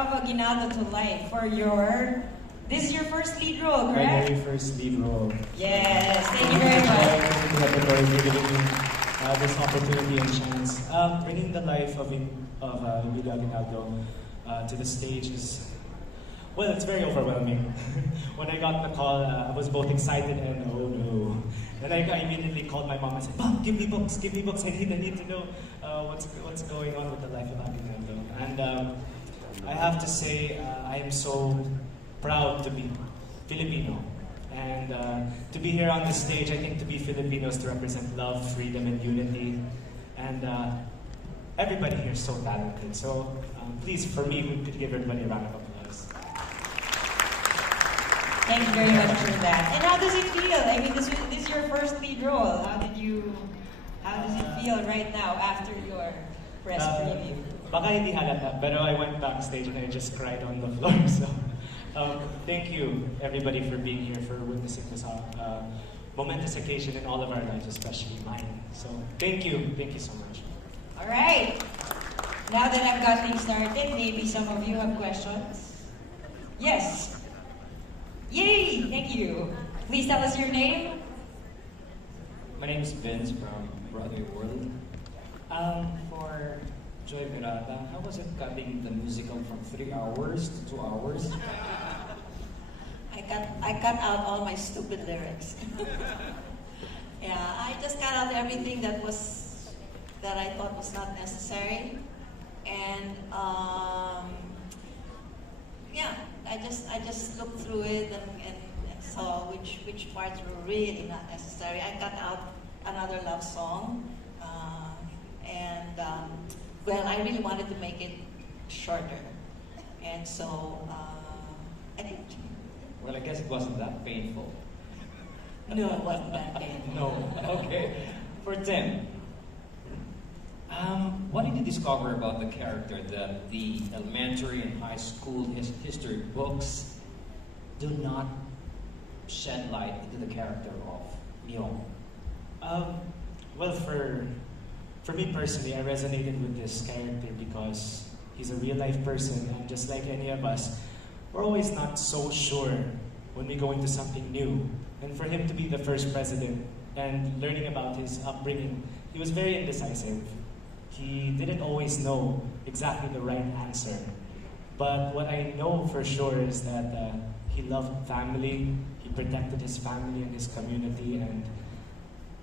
of Aguinaldo to life for your... This is your first lead role, My correct? very first lead role. Yes, thank you very much. Thank you, Repertory, for giving me this opportunity and chance. Bringing the life of Emilio Aguinaldo to the stage is, well, it's very overwhelming. When I got the call, I was both excited and oh no. Then I immediately called my mom and said, "Mom, give me books, I need to know what's going on with the life of Aguinaldo." And I have to say, I am so proud to be Filipino. And to be here on the stage, I think to be Filipino is to represent love, freedom, and unity. And everybody here is so talented. So please, for me, we could give everybody a round of applause. Thank you very much for that. And how does it feel? I mean, this is your first lead role. How does it feel right now after your press preview? Baka hindi halata, pero I went backstage and I just cried on the floor. So thank you, everybody, for being here, for witnessing this momentous occasion in all of our lives, especially mine. So thank you so much. All right. Now that I've got things started, maybe some of you have questions. Yes. Yay! Thank you. Please tell us your name. My name is Vince from Broadway World. For Joy Miranda, how was it cutting the musical from 3 hours to 2 hours? I cut out all my stupid lyrics. Yeah, I just cut out everything that I thought was not necessary, and yeah, I just looked through it and saw which parts were really not necessary. I cut out another love song, and well, I really wanted to make it shorter, and so I did. Well, I guess it wasn't that painful. No, it wasn't that painful. No. Okay. For Tim, what did you discover about the character that the elementary and high school history books do not shed light into the character of Miong? Well, for me personally, I resonated with this character because he's a real-life person, and just like any of us, we're always not so sure when we go into something new. And for him to be the first president and learning about his upbringing, he was very indecisive. He didn't always know exactly the right answer. But what I know for sure is that he loved family, he protected his family and his community, and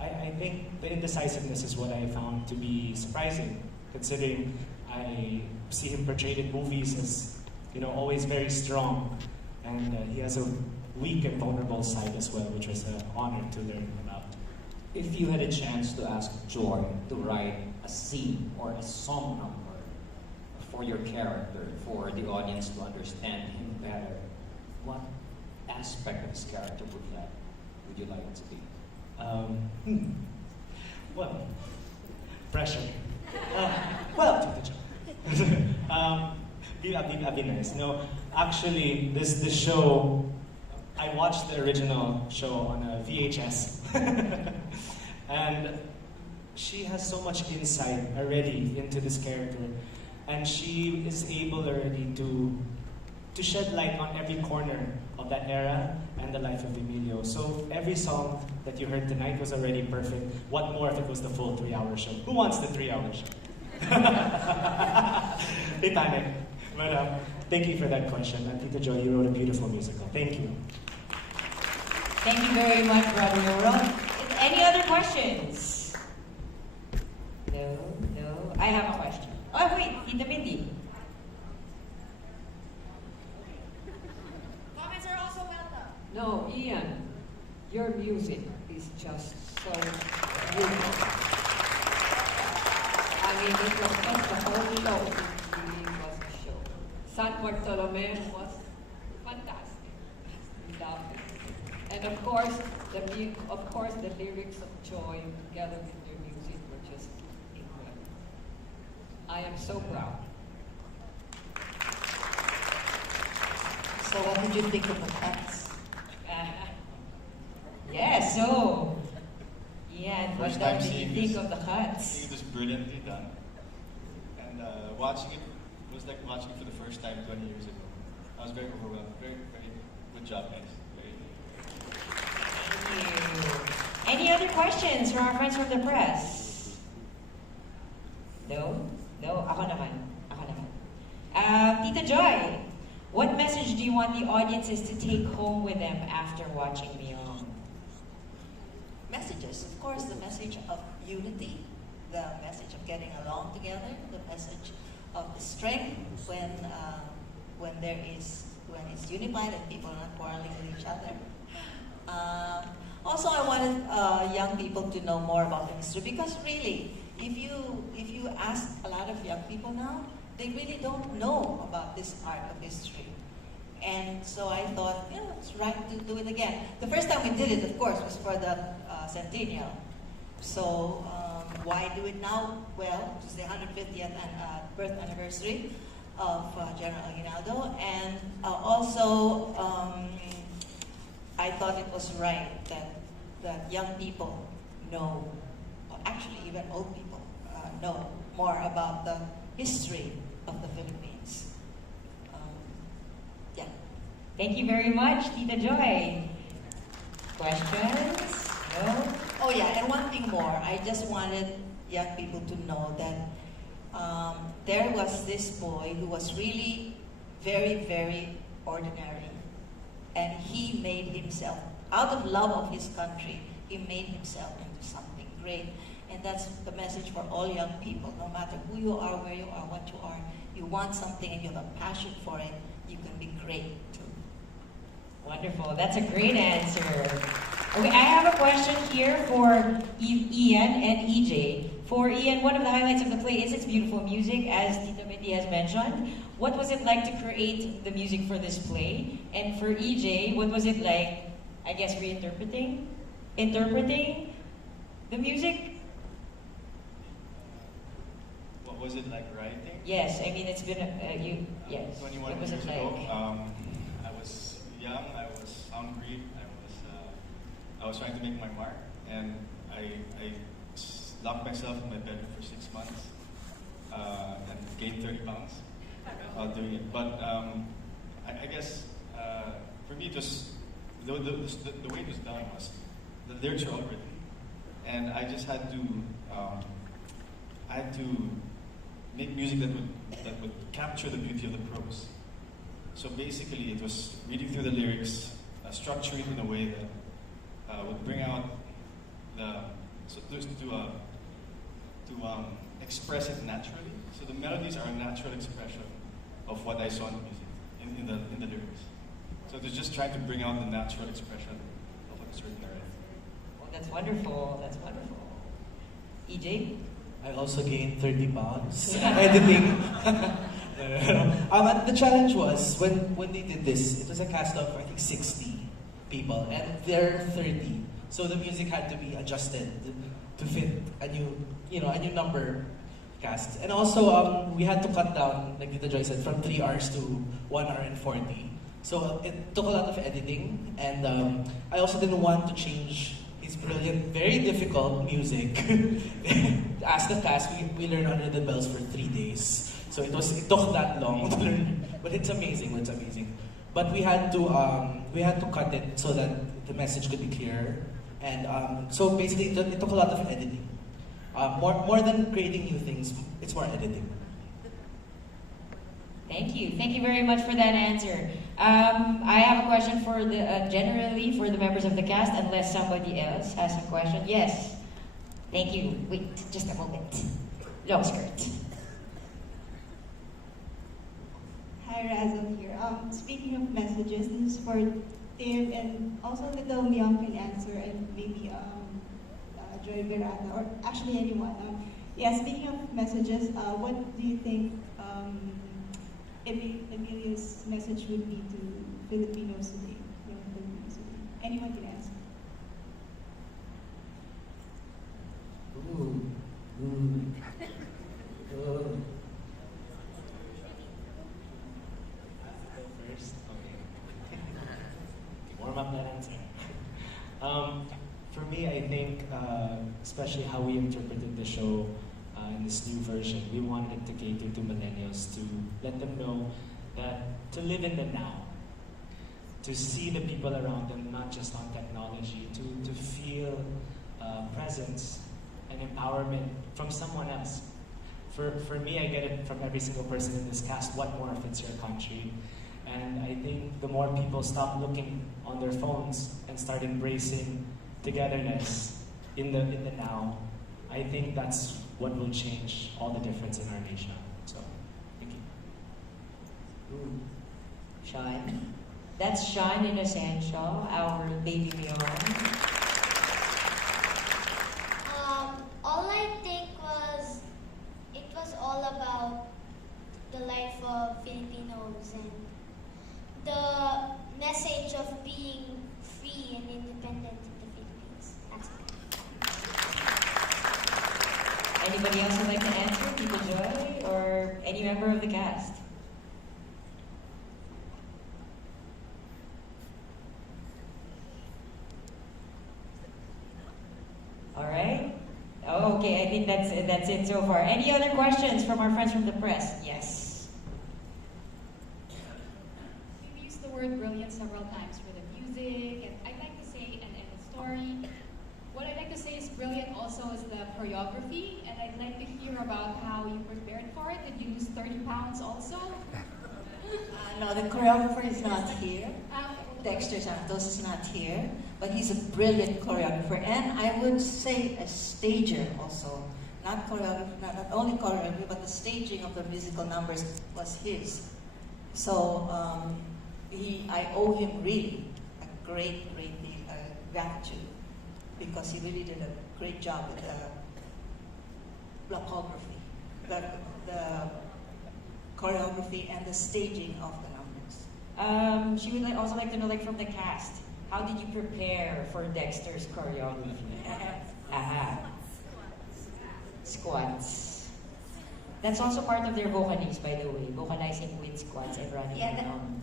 I think the indecisiveness is what I found to be surprising, considering I see him portrayed in movies as, always very strong, and he has a weak and vulnerable side as well, which was an honor to learn about. If you had a chance to ask Joy to write a scene or a song number for your character, for the audience to understand him better, what aspect of his character would you like it to be? Well, pressure. Well, be nice. No, actually, the show, I watched the original show on a VHS, and she has so much insight already into this character, and she is able already to shed light on every corner of that era and the life of Emilio. So every song that you heard tonight was already perfect. What more if it was the full 3-hour show? Who wants the 3-hour show? They panic. But thank you for that question. And Tita Joy, you wrote a beautiful musical. Thank you. Thank you very much, Brother World. Any other questions? No. I have a question. Oh, wait, Tita Mindy. Comments are also welcome. No, Ian, your music is just so beautiful. I mean, it was just the whole show. It really was a show. San Bartolome was fantastic. We loved it. And of course, the lyrics of Joy together with your music were just incredible. I am so proud. So what did you think of the cuts? Yes, so, yeah, what First time did you think of the cuts? I think it was brilliantly done. And watching it was like watching it for the first time 20 years ago. I was very overwhelmed. Very, very good job, guys. Very Thank you. Any other questions from our friends from the press? No? No? Ako naman. Ako naman. Tita Joy, what message do you want the audiences to take home with them after watching Miong? Messages, of course, the message of unity, the message of getting along together, the message of the strength when it's unified and people are not quarreling with each other. Also, I wanted young people to know more about the history, because really, if you ask a lot of young people now, they really don't know about this part of history. And so I thought, it's right to do it again. The first time we did it, of course, was for the centennial. So why do it now? Well, it's the 150th birth anniversary of General Aguinaldo, and also I thought it was right that young people know, or actually even old people know more about the history of the Philippines. Yeah. Thank you very much, Tita Joy. Questions? No? Oh yeah, and one thing more. I just wanted young people to know that there was this boy who was really very, very ordinary. And he made himself, out of love of his country, he made himself into something great. And that's the message for all young people. No matter who you are, where you are, what you are, you want something and you have a passion for it, you can be great too. Wonderful. That's a great answer. Okay, I have a question here for Ian and EJ. For Ian, one of the highlights of the play is its beautiful music, as Tita Mindy has mentioned. What was it like to create the music for this play? And for EJ, what was it like, I guess, interpreting the music? What was it like writing? Yes, I mean, it's been, yes. 21 What was years it ago. like? I was young, I was hungry, I was trying to make my mark, and I locked myself in my bedroom for 6 months and gained 30 pounds while doing it. But I guess for me, it was the way it was done was the lyrics were all written, and I just had to make music that would capture the beauty of the prose. So basically, it was reading through the lyrics, structuring it in a way that would bring out to express it naturally. So the melodies are a natural expression of what I saw in the music, in the lyrics. So to just try to bring out the natural expression of what's written already. Well, that's wonderful. That's wonderful. EJ? I also gained 30 pounds editing. The challenge was when they did this, it was a cast of I think 60 people, and they're 30. So the music had to be adjusted to fit a new number cast. And also we had to cut down, like Tita Joy said, from 3 hours to 1 hour and 40. So it took a lot of editing, and I also didn't want to change his brilliant, very difficult music. As the cast, we learned Under the Bells for 3 days. So it took that long to learn, but it's amazing. It's amazing. But we had to cut it so that the message could be clear, and so basically it took a lot of editing. More than creating new things, it's more editing. Thank you. Thank you very much for that answer. I have a question for generally for the members of the cast, unless somebody else has a question. Yes. Thank you. Wait, just a moment. Long skirt. Hi, Razzle here. Speaking of messages, this is for Tim, and also little Miong can answer, and maybe Joy Berata, or actually anyone. Speaking of messages, what do you think Emilio's message would be to Filipinos today? Young Filipinos today? Anyone can answer. First? Okay. Warm up that answer. For me, I think, especially how we interpreted the show, in this new version, we wanted it to cater to millennials, to let them know that to live in the now, to see the people around them, not just on technology, to feel presence and empowerment from someone else. For me, I get it from every single person in this cast. What more if it's your country? And I think the more people stop looking on their phones and start embracing togetherness in the now, I think that's what will change all the difference in our nation. So, thank you. Ooh. Shine. That's Shine in Essential, our baby Miong. All I think was, it was all about the life of Filipinos and the message of being free and independent in the Philippines. That's it. Anybody else would like to answer? Tito Joy or any member of the cast? All right. Oh, okay, I think that's it so far. Any other questions from our friends from the press? Yes. We've used the word brilliant several times for the music, and I'd like to say, and the story. What I'd like to say is brilliant also is the choreography, and I'd like to hear about how you prepared for it. Did you lose 30 pounds also? No, the choreographer is not here. Um, Dexter Santos is not here, but he's a brilliant choreographer, and I would say a stager also. Not choreographer, not only choreography, but the staging of the musical numbers was his. So I owe him really a great deal gratitude, because he really did a great job with the blockography, the choreography, and the staging of the numbers. She would also like to know, like from the cast, how did you prepare for Dexter's choreography? Aha. Squats. That's also part of their vocalies, by the way. Vocalizing with squats and running around.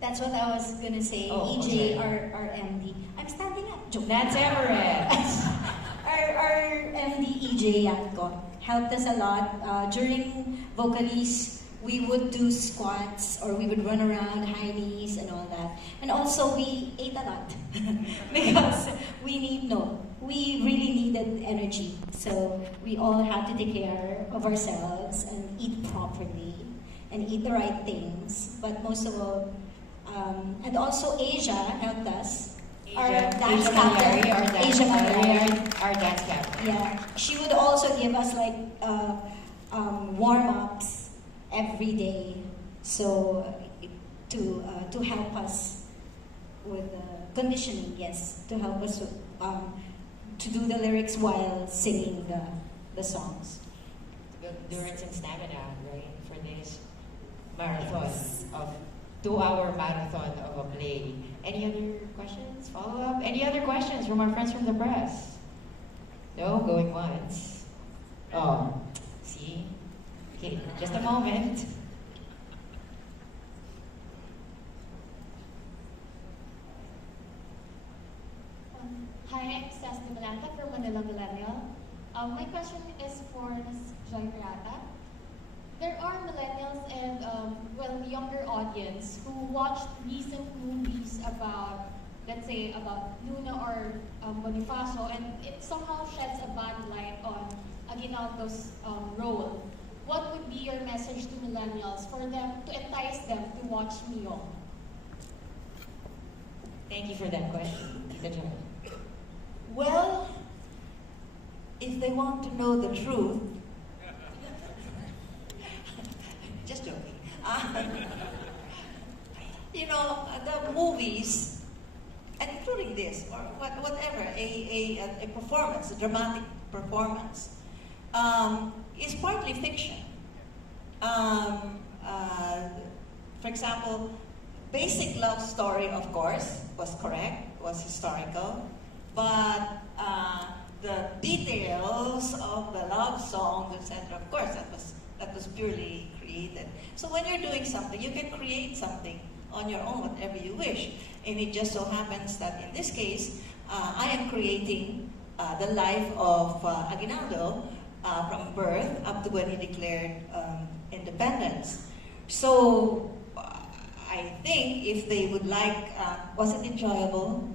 That's what I was gonna say. Oh, EJ, okay. our MD. I'm standing up. Joke. That's Everett. our MD EJ Yanko helped us a lot. During vocalies, we would do squats or we would run around, high knees and all that. And also we ate a lot because we really needed energy. So we all had to take care of ourselves and eat properly and eat the right things. But most of all, and also Asia helped us. Our dance captain, Our dance captain. yeah, she would also give us like warm-ups every day, so to help us with conditioning, yes, to help us with, to do the lyrics while singing the songs. Endurance and stamina, right, for this marathon of 2-hour marathon of a play. Any other questions? Follow up? Any other questions from our friends from the press? No, going once. Oh, see? Okay, just a moment. Hi, I'm Sas de Malanta from Manila Millennial. My question is for Ms. Joy Pirata. There are millennials and, younger audience who watched recent movies about, let's say, about Luna or Bonifacio, and it somehow sheds a bad light on Aguinaldo's role. What would be your message to millennials for them, to entice them to watch Miong? Thank you for that question, Tita Joy. Well, if they want to know the truth, just joking. The movies, and including this or whatever, a performance, a dramatic performance, is partly fiction. For example, basic love story, of course, was correct, was historical, but the details of the love songs, etc., of course, that was purely created. So when you're doing something, you can create something on your own, whatever you wish. And it just so happens that in this case, I am creating the life of Aguinaldo from birth up to when he declared independence. So I think if they would like, was it enjoyable?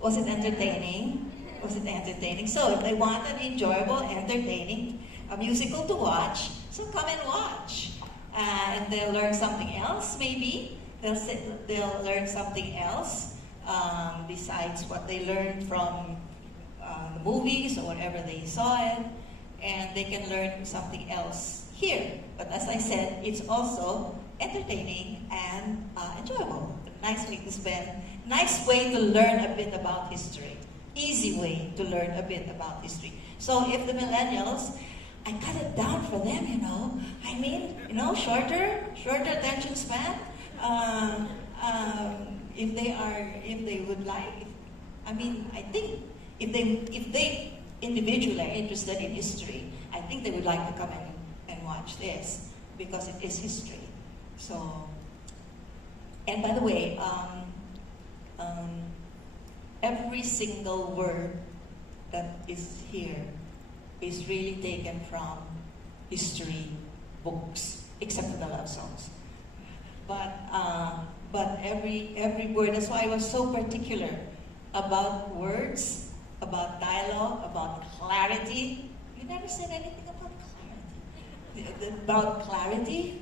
Was it entertaining? Was it entertaining? So if they want an enjoyable, entertaining musical to watch, so come and watch. And they'll learn something else, maybe. They'll learn something else besides what they learned from the movies or whatever they saw it. And they can learn something else here. But as I said, it's also entertaining and enjoyable. A nice way to spend, nice way to learn a bit about history. Easy way to learn a bit about history. So if the millennials, I cut it down for them, you know. I mean, you know, shorter attention span. If they would like, I mean, I think if they individually are interested in history, I think they would like to come and watch this because it is history. So, and by the way, every single word that is here is really taken from history books, except for the love songs. But every word. That's why I was so particular about words, about dialogue, about clarity. You never said anything about clarity. About clarity,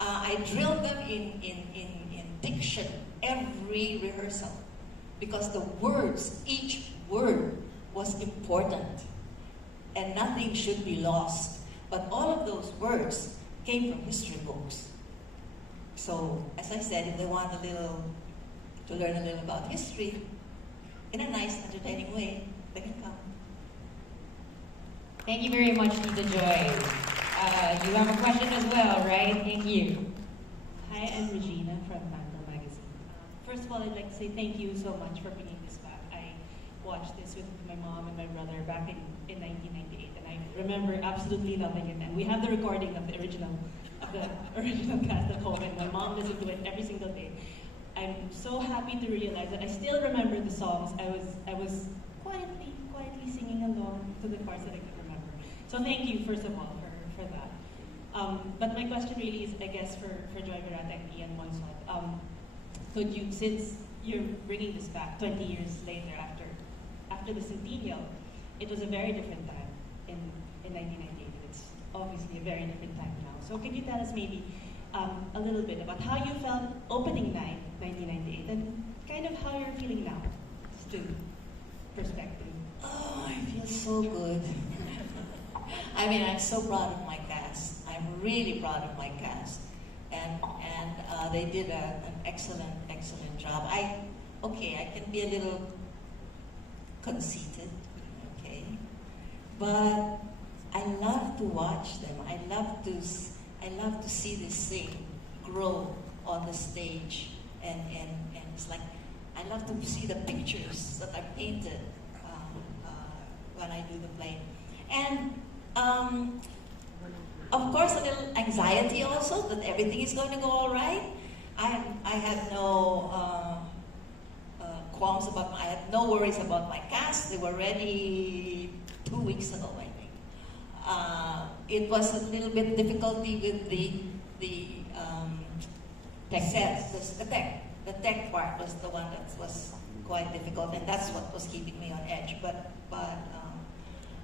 I drilled them in diction every rehearsal because the words, each word was important and nothing should be lost. But all of those words came from history books. So, as I said, if they want to learn a little about history in a nice, entertaining way, they can come. Thank you very much, Tita Joy. You have a question as well, right? Thank you. Hi, I'm Regina from Mantle Magazine. First of all, I'd like to say thank you so much for bringing this back. I watched this with my mom and my brother back in 1998, and I remember absolutely loving it. And we have the recording of the original cast at home, and my mom listened to it every single day. I'm so happy to realize that I still remember the songs. I was quietly singing along to the parts that I could remember. So thank you, first of all, for that. But my question really is, I guess, for Joy Virata and Ian Monsod. Could you, since you're bringing this back 20 years later after the centennial, it was a very different time in 1998. It's obviously a very different time now. So can you tell us maybe a little bit about how you felt opening night 1998 and kind of how you're feeling now? Just to perspective. Oh, I feel so good. I mean, I'm so proud of my cast. I'm really proud of my cast. And they did an excellent job. I can be a little conceited, okay? But I love to watch them. I love to see this thing grow on the stage. And it's like, I love to see the pictures that are painted when I do the play. And of course, a little anxiety also that everything is going to go all right. I had no qualms about I had no worries about my cast. They were ready 2 weeks ago, I think. It was a little bit difficulty with the tech sets. The tech part was the one that was quite difficult, and that's what was keeping me on edge. But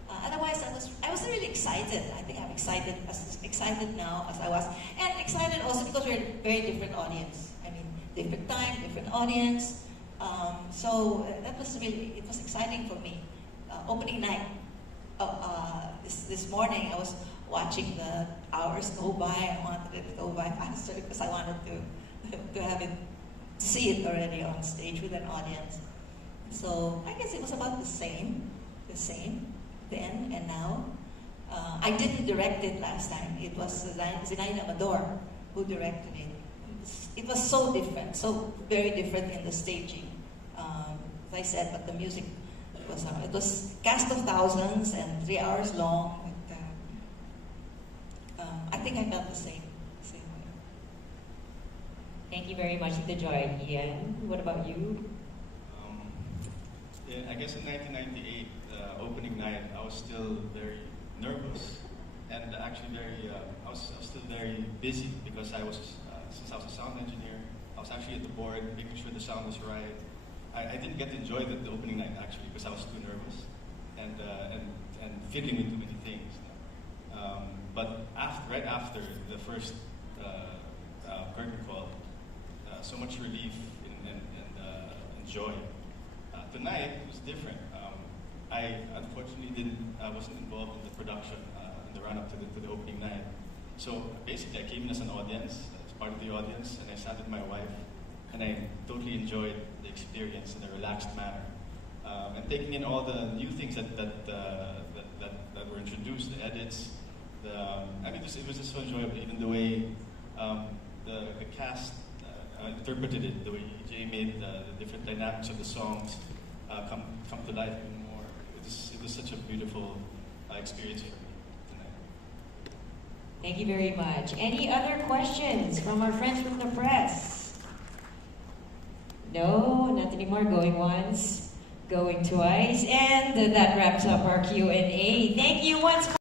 otherwise, I was really excited. I think I'm as excited now as I was, and excited also because we're a very different audience. I mean, different time, different audience. So that was it was exciting for me. Opening night. This morning, I was watching the hours go by. I wanted it to go by faster because I wanted to have it, see it already on stage with an audience. So I guess it was about the same then and now. I didn't direct it last time. It was Zinaida Amador who directed it. It was so different, so very different in the staging. As I said, but the music it was cast of thousands and 3 hours long. I think I felt the same way. Thank you very much, Tita Joy. Ian, what about you? I guess in 1998, opening night, I was still very nervous and actually I was still very busy because since I was a sound engineer, I was actually at the board making sure the sound was right. I didn't get to enjoy the opening night actually because I was too nervous and fiddling with too many things. But right after the first curtain call, so much relief and joy. Tonight was different. I unfortunately wasn't involved in the production in the run-up to the opening night. So basically, I came in as an audience, as part of the audience, and I sat with my wife, and I totally enjoyed the experience in a relaxed manner, and taking in all the new things that were introduced, the edits. It was just so enjoyable, even the way the cast interpreted it, the way EJ made the different dynamics of the songs come to life even more. It was such a beautiful experience for me tonight. Thank you very much. Any other questions from our friends from the press? No, not anymore. Going once, going twice, and that wraps up our Q&A. Thank you once more.